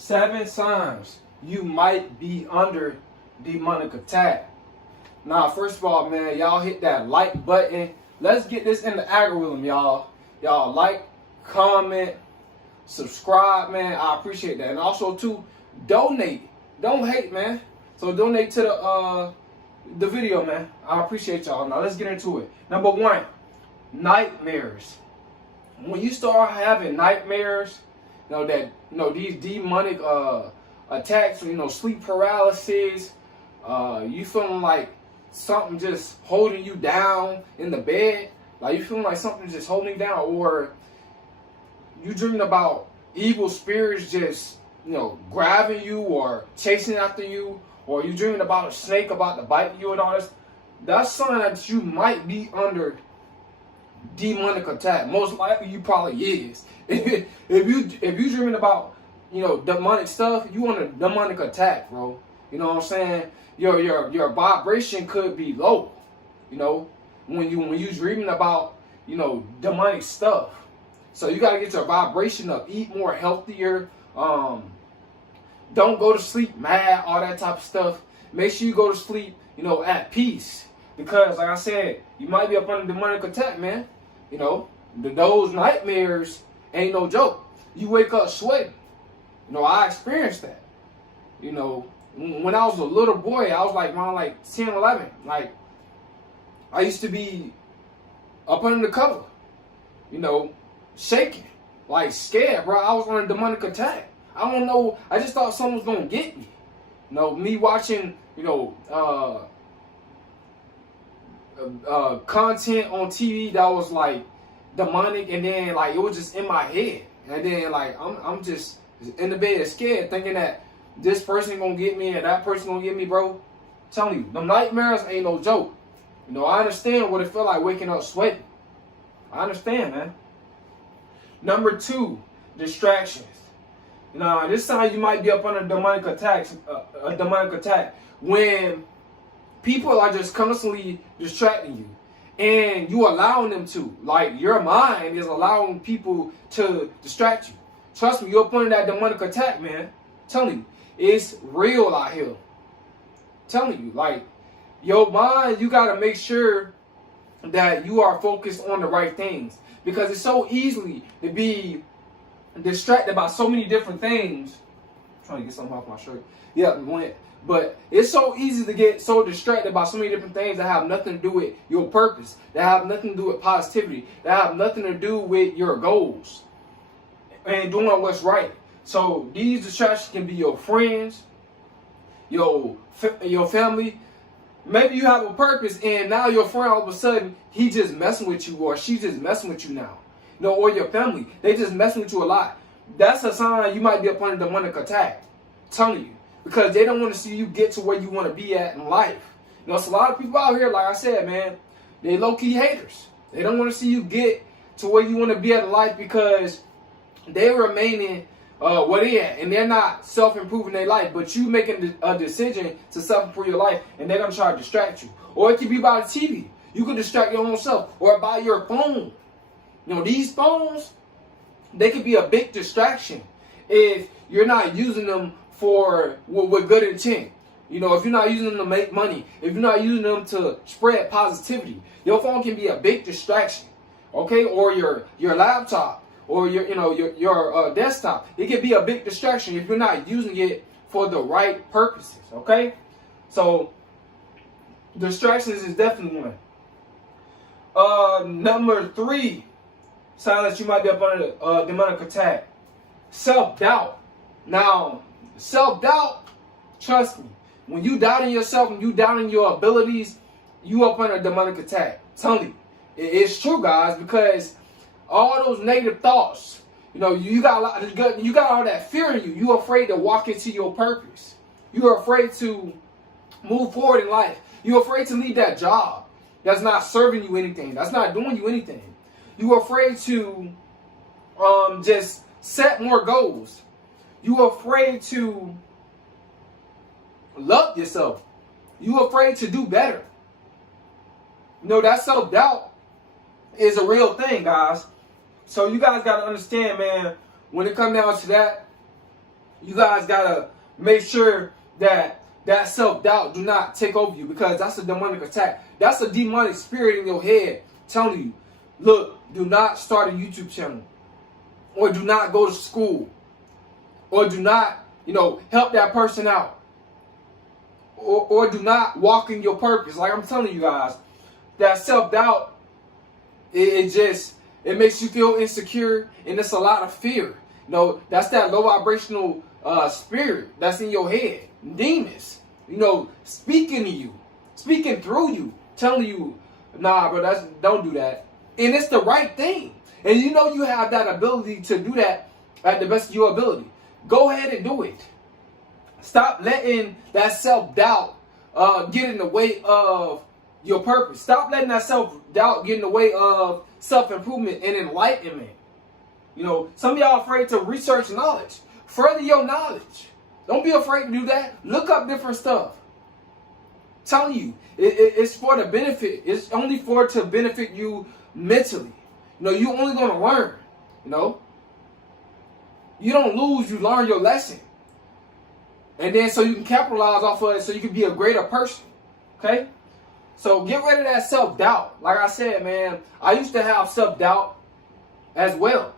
7 signs you might be under demonic attack. Now, first of all, man, y'all hit that like button. Let's get this in the algorithm, y'all. Y'all like, comment, subscribe, man. I appreciate that. And also, too, donate. Don't hate, man. So donate to the video, man. I appreciate y'all. Now, let's get into it. Number 1, nightmares. When you start having nightmares, these demonic attacks, sleep paralysis, you feeling like something just holding you down in the bed, like you feeling like something just holding you down, or you dreaming about evil spirits just, grabbing you or chasing after you, or you dreaming about a snake about to bite you and all this, that's something that you might be under demonic attack. Most likely you probably is. If you dreaming about demonic stuff, you on a demonic attack, bro. You know what I'm saying? Your vibration could be low. When you dreaming about demonic stuff. So you gotta get your vibration up. Eat more healthier. Don't go to sleep mad, all that type of stuff. Make sure you go to sleep, at peace. Because, like I said, you might be up under demonic attack, man. Those nightmares ain't no joke. You wake up sweating. I experienced that. When I was a little boy, I was around 10, 11. I used to be up under the cover, shaking, scared, bro. I was on a demonic attack. I don't know. I just thought someone was going to get me. Me watching, content on TV that was demonic, and then it was just in my head, and then I'm just in the bed scared, thinking that this person gonna get me and that person gonna get me, bro. I'm telling you, them nightmares ain't no joke. I understand what it felt like waking up sweating. I understand, man. Number 2, distractions. This time you might be up under demonic attacks, a demonic attack, when people are just constantly distracting you, and you allowing them to. Your mind is allowing people to distract you. Trust me, you're up under that demonic attack, man. I'm telling you, it's real out here. I'm telling you, your mind, you gotta make sure that you are focused on the right things, because it's so easily to be distracted by so many different things. I'm trying to get something off my shirt. Yeah, but it's so easy to get so distracted by so many different things that have nothing to do with your purpose, that have nothing to do with positivity, that have nothing to do with your goals and doing what's right. So these distractions can be your friends, your family. Maybe you have a purpose, and now your friend, all of a sudden, he just messing with you, or she's just messing with you now. Or your family, they just messing with you a lot. That's a sign you might be up under demonic attack. I'm telling you. Because they don't want to see you get to where you want to be at in life. It's a lot of people out here, like I said, man, they low-key haters. They don't want to see you get to where you want to be at in life, because they're remaining where they at, and they're not self-improving their life, but you making a decision to self-improve your life, and they're going to try to distract you. Or it could be by the TV. You can distract your own self, or by your phone. These phones, they could be a big distraction if you're not using them with good intent. If you're not using them to make money, if you're not using them to spread positivity, your phone can be a big distraction. Okay, or your laptop, or your desktop, it can be a big distraction if you're not using it for the right purposes. Okay, so distractions is definitely one. Number 3, sign that you might be up under demonic attack: self-doubt. Now, self-doubt, trust me, when you doubting yourself and you doubting your abilities, you up under a demonic attack. Tell me, it's true, guys, because all those negative thoughts, you got all that fear in you. You're afraid to walk into your purpose. You're afraid to move forward in life. You're afraid to leave that job that's not serving you anything, that's not doing you anything. You're afraid to just set more goals. You're afraid to love yourself. You're afraid to do better. That self-doubt is a real thing, guys. So you guys got to understand, man, when it comes down to that, You guys gotta make sure that that self-doubt do not take over you, because that's a demonic attack. That's a demonic spirit in your head telling you, look, do not start a YouTube channel, or do not go to school, or do not, help that person out, or do not walk in your purpose. Like I'm telling you guys, that self-doubt, it makes you feel insecure, and it's a lot of fear. That's that low vibrational spirit that's in your head. Demons, speaking to you, speaking through you, telling you, nah, bro, don't do that. And it's the right thing. And you have that ability to do that at the best of your ability. Go ahead and do it. Stop letting that self-doubt get in the way of your purpose. Stop letting that self-doubt get in the way of self-improvement and enlightenment. Some of y'all afraid to research knowledge. Further your knowledge. Don't be afraid to do that. Look up different stuff. I'm telling you, it's for the benefit. It's only to benefit you mentally. You only going to learn. You don't lose, you learn your lesson. And then so you can capitalize off of it, so you can be a greater person. Okay? So get rid of that self-doubt. Like I said, man, I used to have self-doubt as well.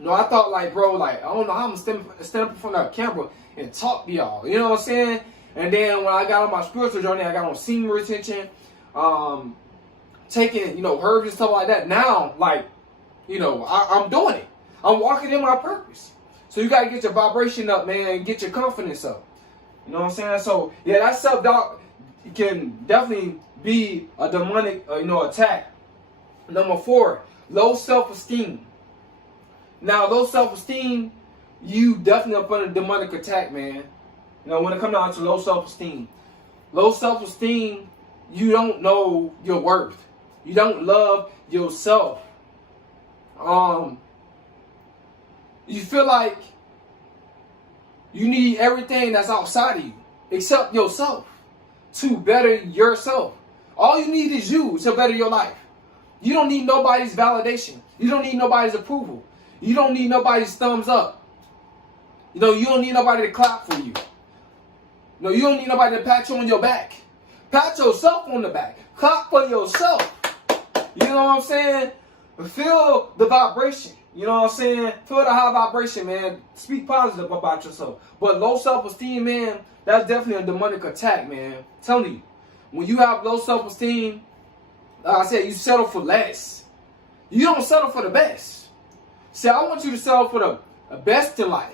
I thought bro, I don't know how I'm going to stand up in front of a camera and talk to y'all. You know what I'm saying? And then when I got on my spiritual journey, I got on semen retention, taking, herbs and stuff like that. Now, I'm doing it. I'm walking in my purpose. So you got to get your vibration up, man, and get your confidence up. You know what I'm saying? So, yeah, that self-doubt can definitely be a demonic, attack. Number 4, low self-esteem. Now, low self-esteem, you definitely up under demonic attack, man. When it comes down to low self-esteem. Low self-esteem, you don't know your worth. You don't love yourself. You feel like you need everything that's outside of you except yourself to better yourself. All you need is you to better your life. You don't need nobody's validation. You don't need nobody's approval. You don't need nobody's thumbs up. You don't need nobody to clap for you. You don't need nobody to pat you on your back. Pat yourself on the back. Clap for yourself. You know what I'm saying? Feel the vibration. You know what I'm saying? Feel the high vibration, man. Speak positive about yourself. But low self-esteem, man, that's definitely a demonic attack, man. I'm telling you. When you have low self-esteem, like I said, you settle for less. You don't settle for the best. See, I want you to settle for the best in life.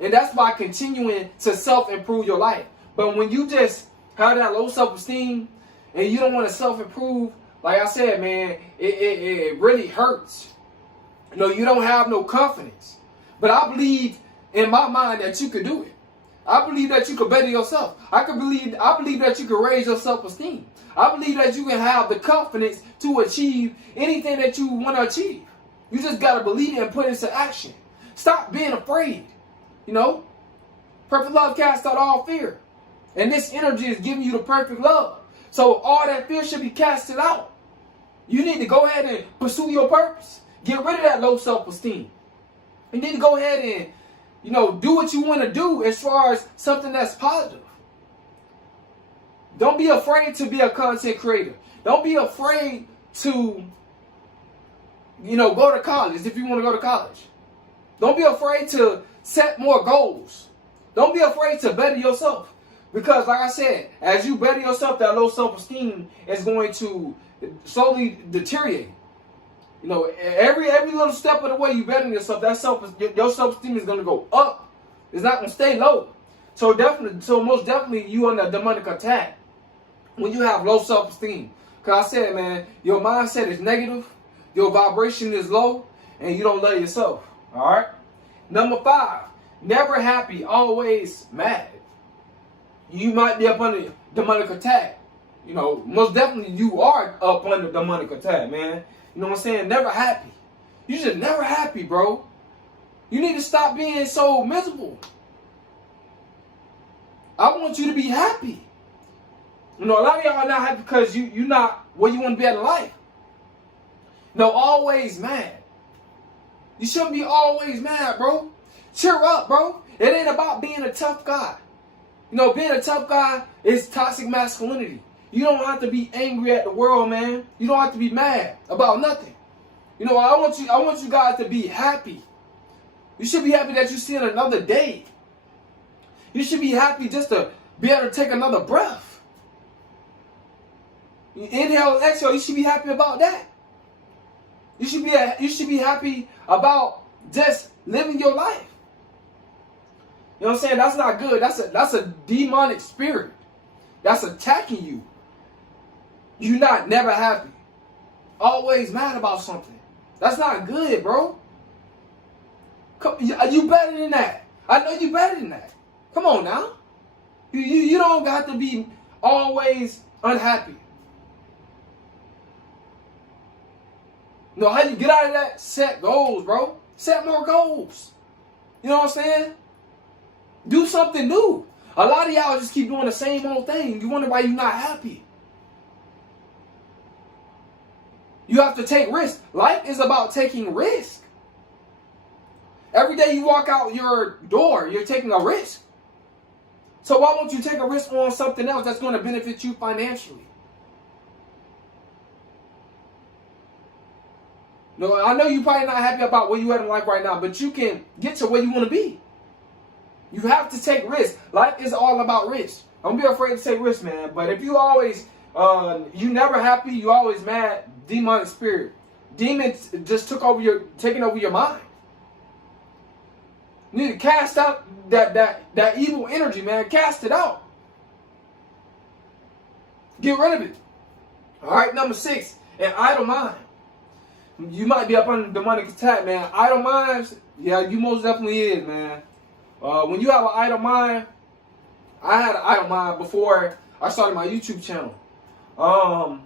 And that's by continuing to self-improve your life. But when you just have that low self-esteem and you don't want to self-improve, like I said, man, it really hurts. You don't have no confidence. But I believe in my mind that you can do it. I believe that you can better yourself. I believe that you can raise your self-esteem. I believe that you can have the confidence to achieve anything that you want to achieve. You just got to believe it and put it into action. Stop being afraid. Perfect love casts out all fear. And this energy is giving you the perfect love. So all that fear should be casted out. You need to go ahead and pursue your purpose. Get rid of that low self-esteem. You need to go ahead and, do what you want to do as far as something that's positive. Don't be afraid to be a content creator. Don't be afraid to, go to college if you want to go to college. Don't be afraid to set more goals. Don't be afraid to better yourself. Because, like I said, as you better yourself, that low self-esteem is going to slowly deteriorate. Every little step of the way you better yourself, your self-esteem is going to go up. It's not going to stay low. So most definitely, you on a demonic attack when you have low self-esteem. Because I said, man, your mindset is negative, your vibration is low, and you don't love yourself. All right? Number 5, never happy, always mad. You might be up under demonic attack. Most definitely you are up under demonic attack, man. You know what I'm saying? Never happy. You just never happy, bro. You need to stop being so miserable. I want you to be happy. A lot of y'all are not happy because you're not where you want to be in life. Always mad. You shouldn't be always mad, bro. Cheer up, bro. It ain't about being a tough guy. You know, being a tough guy is toxic masculinity. You don't have to be angry at the world, man. You don't have to be mad about nothing. You know, I want you guys to be happy. You should be happy that you're seeing another day. You should be happy just to be able to take another breath. You inhale and exhale, you should be happy about that. You should be happy about just living your life. You know what I'm saying? That's not good. That's a demonic spirit. That's attacking you. You're not never happy. Always mad about something. That's not good, bro. You better than that. I know you better than that. Come on now. You don't got to be always unhappy. You know how you get out of that? Set goals, bro. Set more goals. You know what I'm saying? Do something new. A lot of y'all just keep doing the same old thing. You wonder why you're not happy. You have to take risks. Life is about taking risk. Every day you walk out your door, you're taking a risk. So why won't you take a risk on something else that's going to benefit you financially? No, I know you're probably not happy about where you at in life right now, but you can get to where you want to be. You have to take risks. Life is all about risk. Don't be afraid to take risks, man. But if you always, you never happy, you always mad, demonic spirit. Demons just taking over your mind. You need to cast out that evil energy, man. Cast it out. Get rid of it. All right, number 6, an idle mind. You might be up under demonic attack, man. Idle minds, yeah, you most definitely is, man. When you have an idle mind, I had an idle mind before I started my YouTube channel. I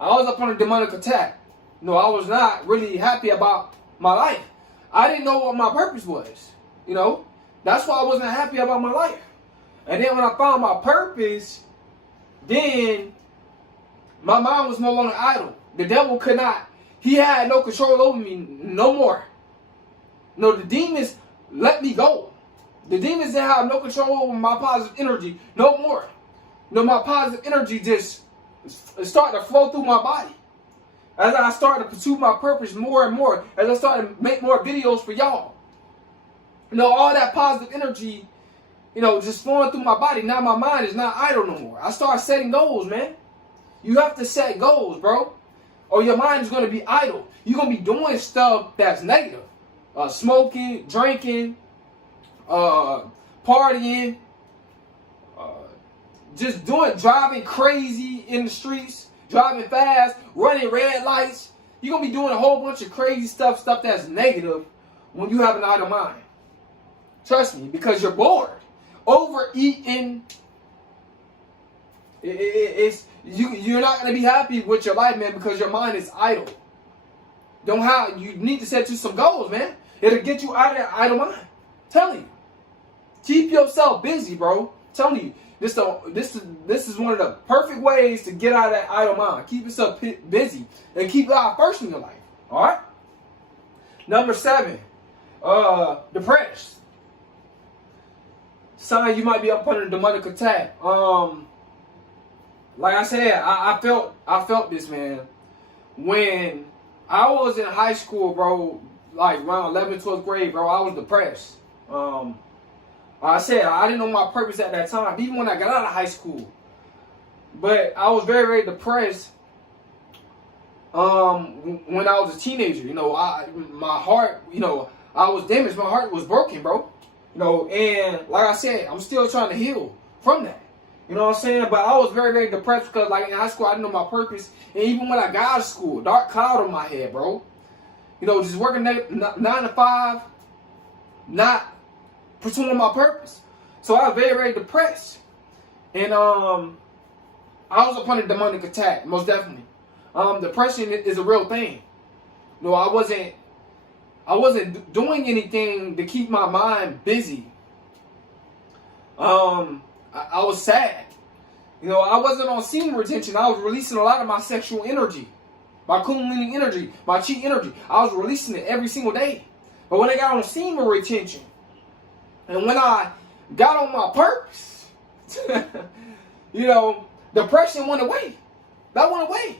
was up under demonic attack. No, I was not really happy about my life. I didn't know what my purpose was. You know, that's why I wasn't happy about my life. And then when I found my purpose, then my mind was no longer idle. The devil could not. He had no control over me no more. No, the demons let me go. The demons didn't have no control over my positive energy no more. No, my positive energy just started to flow through my body. As I started to pursue my purpose more and more, as I started to make more videos for y'all. You know, all that positive energy, you know, just flowing through my body. Now my mind is not idle no more. I started setting goals, man. You have to set goals, bro. Or your mind is going to be idle. You're going to be doing stuff that's negative. Smoking, drinking, partying, just driving crazy in the streets, driving fast, running red lights. You're going to be doing a whole bunch of crazy stuff that's negative when you have an idle mind. Trust me, because you're bored. Overeating. You're not going to be happy with your life, man, because your mind is idle. You need to set you some goals, man. It'll get you out of that idle mind. Telling you. Keep yourself busy, bro. Telling you. This is one of the perfect ways to get out of that idle mind. Keep yourself busy. And keep God first in your life. Alright? Number 7. Depressed. Sign you might be up under demonic attack. Like I said, I felt this, man. When I was in high school, bro, like around 11th, 12th grade, bro, I was depressed. Like I said, I didn't know my purpose at that time, even when I got out of high school. But I was very, very depressed when I was a teenager. You know, my heart, you know, I was damaged. My heart was broken, bro. You know, and like I said, I'm still trying to heal from that. You know what I'm saying? But I was very, very depressed because, like, in high school, I didn't know my purpose. And even when I got out of school, dark cloud on my head, bro. You know, just working 9 to 5, not pursuing my purpose. So I was very, very depressed. And I was upon a demonic attack, most definitely. Depression is a real thing. You know, I wasn't doing anything to keep my mind busy. I was sad. You know, I wasn't on semen retention. I was releasing a lot of my sexual energy. My kundalini energy, my chi energy. I was releasing it every single day. But when I got on semen retention, And when I got on my purpose, you know, depression went away. That went away.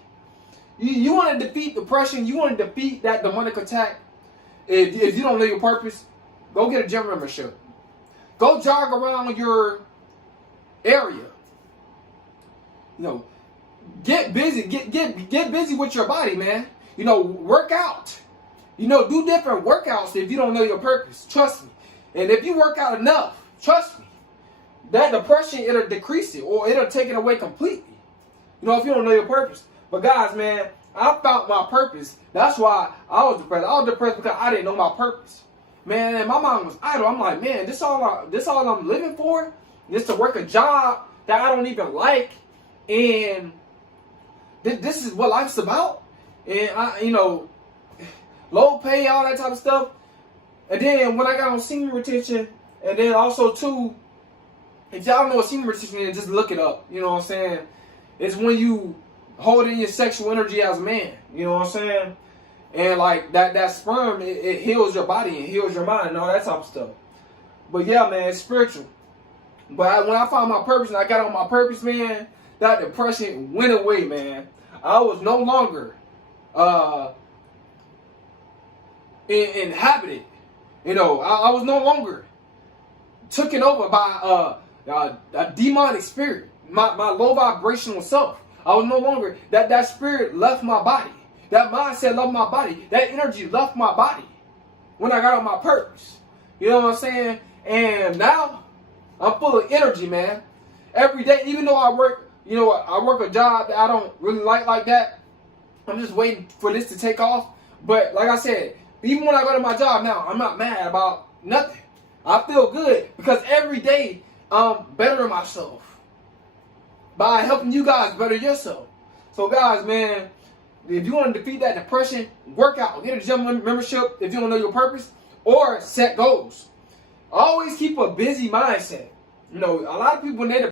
You want to defeat depression. You want to defeat that demonic attack. If you don't know your purpose, go get a gym membership. Go jog around your area. You know, get busy. Get busy with your body, man. You know, work out. You know, do different workouts if you don't know your purpose. Trust me. And if you work out enough, trust me, that depression, it'll decrease it or it'll take it away completely. You know, if you don't know your purpose. But guys, man, I found my purpose. That's why I was depressed. I was depressed because I didn't know my purpose. Man, and my mind was idle. I'm like, man, this all I'm living for? Just to work a job that I don't even like, and this is what life's about. And I, you know, low pay, all that type of stuff. And then when I got on semen retention, and then also too, if y'all know what semen retention is, just look it up. You know what I'm saying? It's when you hold in your sexual energy as a man. You know what I'm saying? And like that sperm, it heals your body and heals your mind and all that type of stuff. But yeah, man, it's spiritual. But when I found my purpose and I got on my purpose, man, that depression went away, man. I was no longer inhabited. You know, I was no longer taken over by a demonic spirit, my low vibrational self. I was no longer, that spirit left my body. That mindset left my body. That energy left my body when I got on my purpose. You know what I'm saying? And now I'm full of energy, man. Every day, even though I work a job that I don't really like that. I'm just waiting for this to take off. But like I said, even when I go to my job now, I'm not mad about nothing. I feel good because every day I'm bettering myself by helping you guys better yourself. So guys, man, if you want to defeat that depression, work out. Get a gym membership if you don't know your purpose, or set goals. Always keep a busy mindset. You know, a lot of people when they're